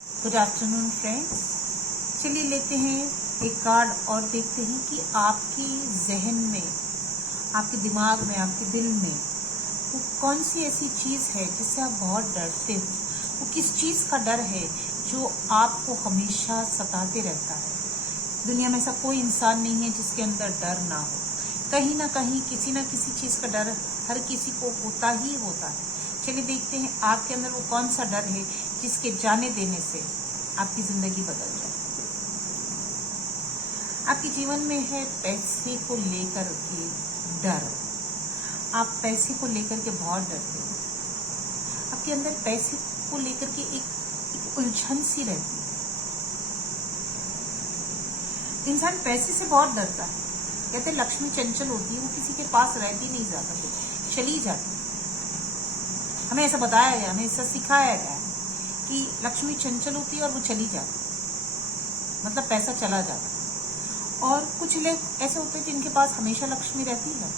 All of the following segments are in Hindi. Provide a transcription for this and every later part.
Good afternoon friends. चलिए लेते हैं एक कार्ड और देखते हैं कि आपकी जहन में, आपके दिमाग में, आपके दिल में वो कौन सी ऐसी चीज़ है जिससे आप बहुत डरते हो। वो किस चीज़ का डर है जो आपको हमेशा सताते रहता है। दुनिया में ऐसा कोई इंसान नहीं है जिसके अंदर डर ना हो। कहीं ना कहीं किसी ना किसी चीज़ का डर हर किसी को होता ही होता है। चलिए देखते हैं आपके अंदर वो कौन सा डर है जिसके जाने देने से आपकी जिंदगी बदल जाए। आपके जीवन में है पैसे को लेकर के डर। आप पैसे को लेकर के बहुत डरते हो। आपके अंदर पैसे को लेकर के एक उलझन सी रहती है। इंसान पैसे से बहुत डरता है। कहते लक्ष्मी चंचल होती है, वो किसी के पास रहती नहीं, ज्यादा चली जाती। हमें ऐसा बताया गया, हमें ऐसा सिखाया गया है कि लक्ष्मी चंचल होती है और वो चली जाती, मतलब पैसा चला जाता। और कुछ लोग ऐसे होते हैं जिनके पास हमेशा लक्ष्मी रहती है।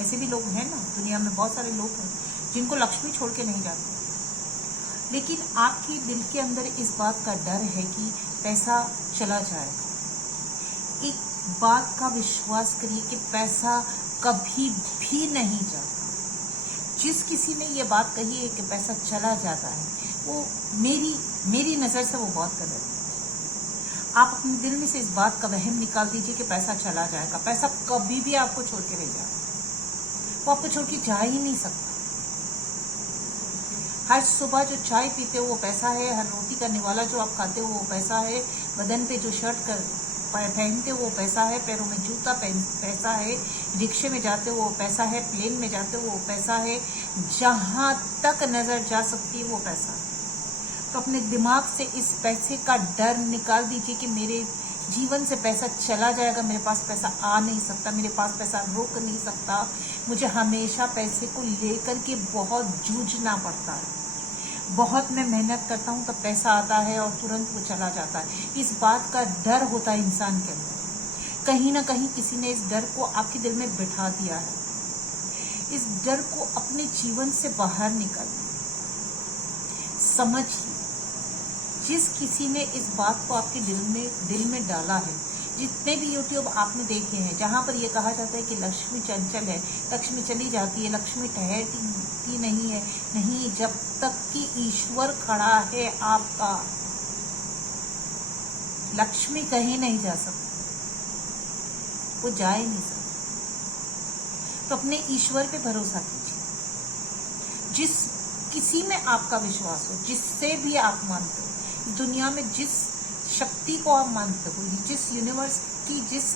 ऐसे भी लोग हैं ना, दुनिया में बहुत सारे लोग हैं जिनको लक्ष्मी छोड़ के नहीं जाती। लेकिन आपके दिल के अंदर इस बात का डर है कि पैसा चला जाएगा। एक बात का विश्वास करिए कि पैसा कभी भी नहीं जाता। जिस किसी ने ये बात कही है कि पैसा चला जाता है, वो मेरी नजर से वो बहुत गलत है। आप अपने दिल में से इस बात का वहम निकाल दीजिए कि पैसा चला जाएगा। पैसा कभी भी आपको छोड़ के नहीं जाएगा। वो आपको छोड़ के जा ही नहीं सकता। हर सुबह जो चाय पीते हो वो पैसा है। हर रोटी का निवाला जो आप खाते हो वो पैसा है। बदन पे जो शर्ट पहनते हो वो पैसा है। पैरों में जूता पैसा है। रिक्शे में जाते हो वो पैसा है। प्लेन में जाते हो वो पैसा है। जहां तक नजर जा सकती है वो पैसा है। तो अपने दिमाग से इस पैसे का डर निकाल दीजिए कि मेरे जीवन से पैसा चला जाएगा। मेरे पास पैसा आ नहीं सकता, मेरे पास पैसा रुक नहीं सकता। मुझे हमेशा पैसे को लेकर के बहुत जूझना पड़ता है। बहुत मैं मेहनत करता हूँ तब पैसा आता है और तुरंत वो चला जाता है। इस बात का डर होता है इंसान के अंदर। कहीं ना कहीं किसी ने इस डर को आपके दिल में बिठा दिया है। इस डर को अपने जीवन से बाहर निकालिए। समझिए, जिस किसी ने इस बात को आपके दिल में डाला है, जितने भी यूट्यूब आपने देखे हैं जहां पर यह कहा जाता है कि लक्ष्मी चंचल है, लक्ष्मी चली जाती है, लक्ष्मी ठहरती नहीं है, नहीं, जब तक कि ईश्वर खड़ा है आपका, लक्ष्मी कहीं नहीं जा सकती, वो जा ही नहीं सकती। तो अपने ईश्वर पे भरोसा कीजिए। जिस किसी में आपका विश्वास हो, जिससे भी आप मानते हो, दुनिया में जिस शक्ति को आप मानते हो, जिस यूनिवर्स की जिस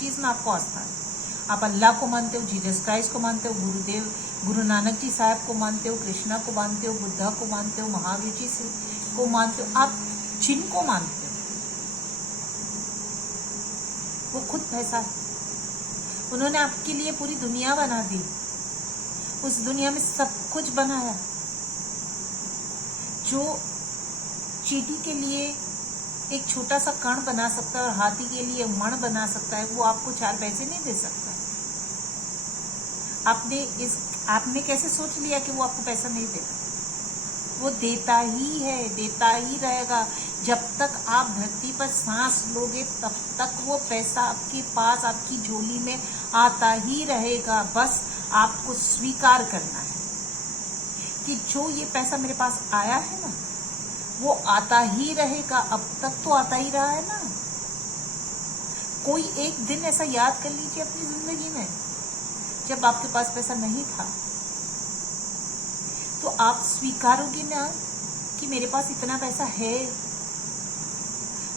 चीज में आपको आस्था है, आप अल्लाह को मानते हो, जीसस क्राइस्ट को मानते हो, गुरुदेव गुरु नानक जी साहब को मानते हो, कृष्णा को मानते हो, बुद्धा को मानते हो, महावीर जी को मानते हो, आप जिनको मानते हो वो खुद पैसा है। उन्होंने आपके लिए पूरी दुनिया बना दी। उस दुनिया में सब कुछ बनाया। जो चींटी के लिए एक छोटा सा कण बना सकता है और हाथी के लिए मण बना सकता है, वो आपको 4 पैसे नहीं दे सकता। आपने कैसे सोच लिया कि वो आपको पैसा नहीं देगा? वो देता ही है, देता ही रहेगा। जब तक आप धरती पर सांस लोगे तब तक वो पैसा आपके पास, आपकी झोली में आता ही रहेगा। बस आपको स्वीकार करना है कि जो ये पैसा मेरे पास आया है ना, वो आता ही रहेगा। अब तक तो आता ही रहा है ना। कोई एक दिन ऐसा याद कर लीजिए अपनी जिंदगी में जब आपके पास पैसा नहीं था, तो आप स्वीकारोगे ना कि मेरे पास इतना पैसा है,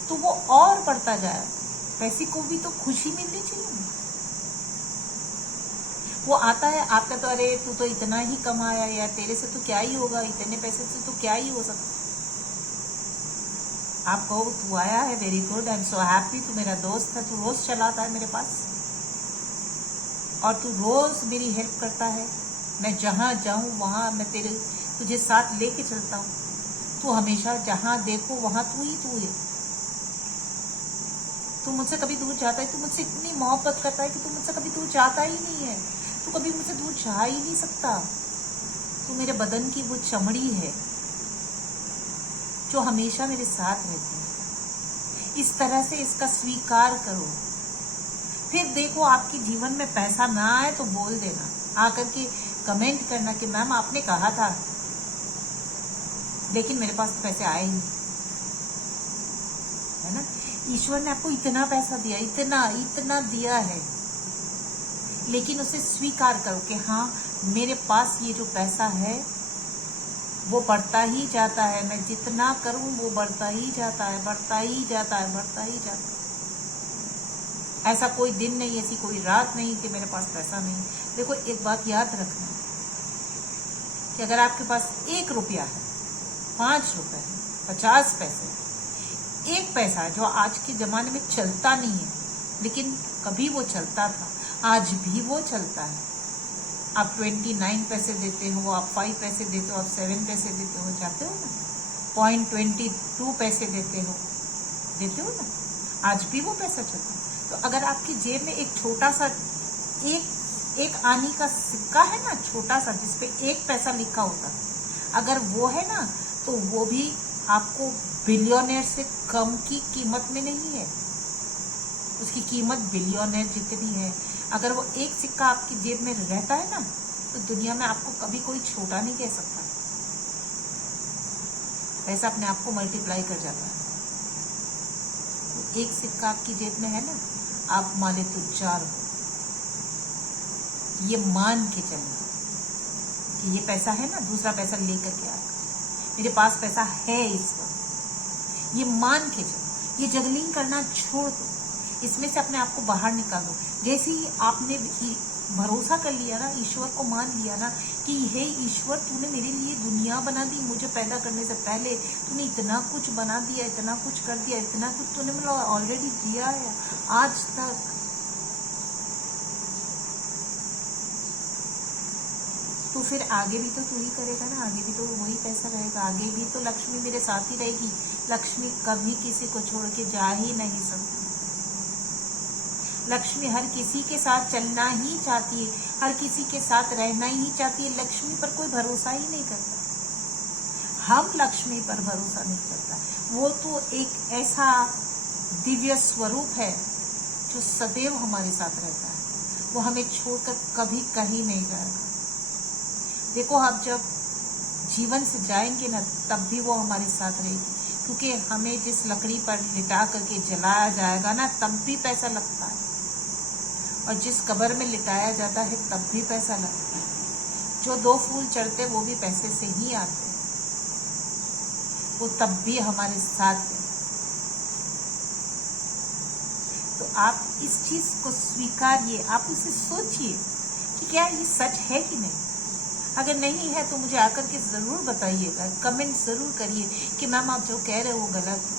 तो वो और बढ़ता जाए। पैसे को भी तो खुशी मिलनी चाहिए। वो आता है, आपका तो अरे तू तो इतना ही कमाया यार, तेरे से तो क्या ही होगा, इतने पैसे से तो क्या ही हो सकता। आप कहो तू आया है, very good, I am so happy, तू मेरा दोस्त है, तू रोज चलाता है मेरे पास और तू रोज मेरी हेल्प करता है। मैं जहां जाऊं वहां मैं तुझे साथ लेके चलता हूं। तू हमेशा जहां देखो वहां तू ही है। तू मुझसे कभी दूर जाता है, तू मुझसे इतनी मोहब्बत करता है कि तू मुझसे कभी दूर जाता ही नहीं है। तू कभी मुझसे दूर जा ही नहीं सकता। तू मेरे बदन की वो चमड़ी है जो हमेशा मेरे साथ रहती है। इस तरह से इसका स्वीकार करो। फिर देखो आपके जीवन में पैसा ना आए तो बोल देना, आकर के कमेंट करना कि मैम आपने कहा था लेकिन मेरे पास तो पैसे आए ही नहीं, है ना। ईश्वर ने आपको इतना पैसा दिया, इतना इतना दिया है, लेकिन उसे स्वीकार करो कि हाँ मेरे पास ये जो पैसा है वो बढ़ता ही जाता है, मैं जितना करूं वो बढ़ता ही जाता है, बढ़ता ही जाता है, बढ़ता ही जाता है। ऐसा कोई दिन नहीं, ऐसी कोई रात नहीं कि मेरे पास पैसा नहीं। देखो एक बात याद रखना कि अगर आपके पास 1 रुपया है, 5 रुपए है, 50 पैसे, 1 पैसा जो आज के जमाने में चलता नहीं है, लेकिन कभी वो चलता था, आज भी वो चलता है। आप 29 पैसे देते हो, आप 5 पैसे देते हो, आप 7 पैसे देते हो, जाते हो ना, 0.22 पैसे देते हो ना, आज भी वो पैसा चलता है। तो अगर आपकी जेब में एक छोटा सा एक आने का सिक्का है ना, छोटा सा, जिसपे 1 पैसा लिखा होता, अगर वो है ना, तो वो भी आपको बिलियनर से कम की कीमत में नहीं है, उसकी कीमत बिलियनर जितनी है। अगर वो 1 सिक्का आपकी जेब में रहता है ना, तो दुनिया में आपको कभी कोई छोटा नहीं कह सकता। पैसा अपने आप को मल्टीप्लाई कर जाता है। तो 1 सिक्का आपकी जेब में है ना, आप माले तुज्जार हो, ये मान के चलना कि ये पैसा है ना, दूसरा पैसा लेकर के आएगा, मेरे पास पैसा है इस वक्त, ये मान के चलो। ये जगलिंग करना छोड़ दो, इसमें से अपने आप को बाहर निकाल दो। जैसे ही आपने भरोसा कर लिया ना, ईश्वर को मान लिया ना कि हे ईश्वर, तूने मेरे लिए दुनिया बना दी, मुझे पैदा करने से पहले तूने इतना कुछ बना दिया, इतना कुछ कर दिया, इतना कुछ तूने मुझे ऑलरेडी दिया है आज तक। तो फिर आगे भी तो तू ही करेगा ना, आगे भी तो वही पैसा रहेगा, आगे भी तो लक्ष्मी मेरे साथ ही रहेगी। लक्ष्मी कभी किसी को छोड़ के जा ही नहीं सकती। लक्ष्मी हर किसी के साथ चलना ही चाहती है, हर किसी के साथ रहना ही चाहती है। लक्ष्मी पर कोई भरोसा ही नहीं करता। हम लक्ष्मी पर भरोसा नहीं करता। वो तो एक ऐसा दिव्य स्वरूप है जो सदैव हमारे साथ रहता है, वो हमें छोड़कर कभी कहीं नहीं जाएगा। देखो आप जब जीवन से जाएंगे ना, तब भी वो हमारे साथ रहेगी, क्योंकि हमें जिस लकड़ी पर लिटा करके जलाया जाएगा ना, तब भी पैसा लगता है, और जिस कब्र में लिटाया जाता है तब भी पैसा लगता है। जो 2 फूल चढ़ते वो भी पैसे से ही आते हैं, वो तब भी हमारे साथ है। तो आप इस चीज को स्वीकारिए, आप उसे सोचिए कि क्या ये सच है कि नहीं। अगर नहीं है तो मुझे आकर के जरूर बताइएगा, कमेंट जरूर करिए कि मैम आप जो कह रहे हो वो गलत है।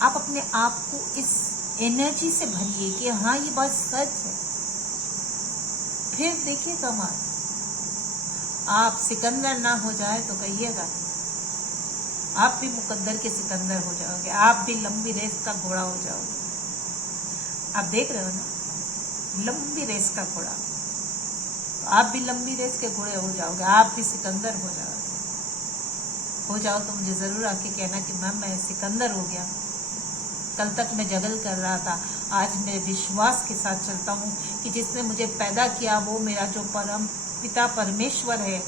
आप अपने आप को इस एनर्जी से भरिए कि हाँ ये बात सच है, फिर देखिए कमाल। आप सिकंदर ना हो जाए तो कहिएगा, आप भी मुकद्दर के सिकंदर हो जाओगे, आप भी लंबी रेस का घोड़ा हो जाओगे। आप देख रहे हो ना, लंबी रेस का घोड़ा, तो आप भी लंबी रेस के घोड़े हो जाओगे, आप भी सिकंदर हो जाओगे। हो जाओ तो मुझे जरूर आके कहना कि मैम मैं सिकंदर हो गया। कल तक मैं जगल कर रहा था, आज मैं विश्वास के साथ चलता हूँ कि जिसने मुझे पैदा किया वो मेरा जो परम पिता परमेश्वर है,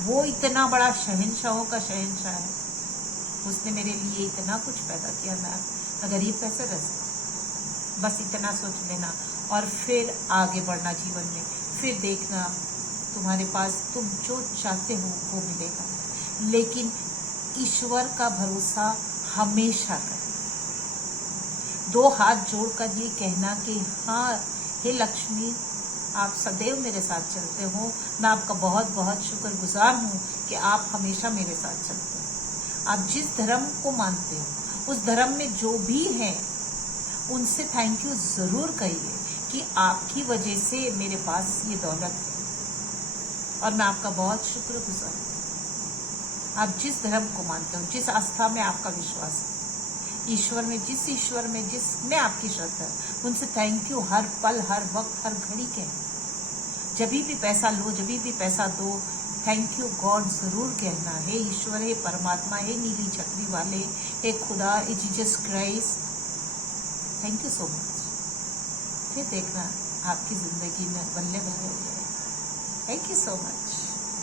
वो इतना बड़ा शहंशाहों का शहंशाह है। उसने मेरे लिए इतना कुछ पैदा किया, मैं गरीब कैसे रह सकती। बस इतना सोच लेना और फिर आगे बढ़ना जीवन में। फिर देखना तुम्हारे पास तुम जो चाहते हो वो मिलेगा, लेकिन ईश्वर का भरोसा हमेशा करें। 2 हाथ जोड़कर ये कहना कि हाँ हे लक्ष्मी, आप सदैव मेरे साथ चलते हो, मैं आपका बहुत बहुत शुक्रगुजार हूँ कि आप हमेशा मेरे साथ चलते हो। आप जिस धर्म को मानते हो उस धर्म में जो भी है उनसे थैंक यू जरूर कहिए कि आपकी वजह से मेरे पास ये दौलत है, और मैं आपका बहुत शुक्रगुजार हूँ। आप जिस धर्म को मानते हो, जिस आस्था में आपका विश्वास है, ईश्वर में जिसमें आपकी श्रद्धा है, उनसे थैंक यू हर पल, हर वक्त, हर घड़ी के। जब भी पैसा लो, जब भी पैसा दो, थैंक यू गॉड जरूर कहना, हे ईश्वर, हे परमात्मा, हे नीली छतरी वाले, हे खुदा, हे Jesus Christ, thank you so much. फिर देखना आपकी जिंदगी में बल्ले बल्ले हो जाए। Thank you so much.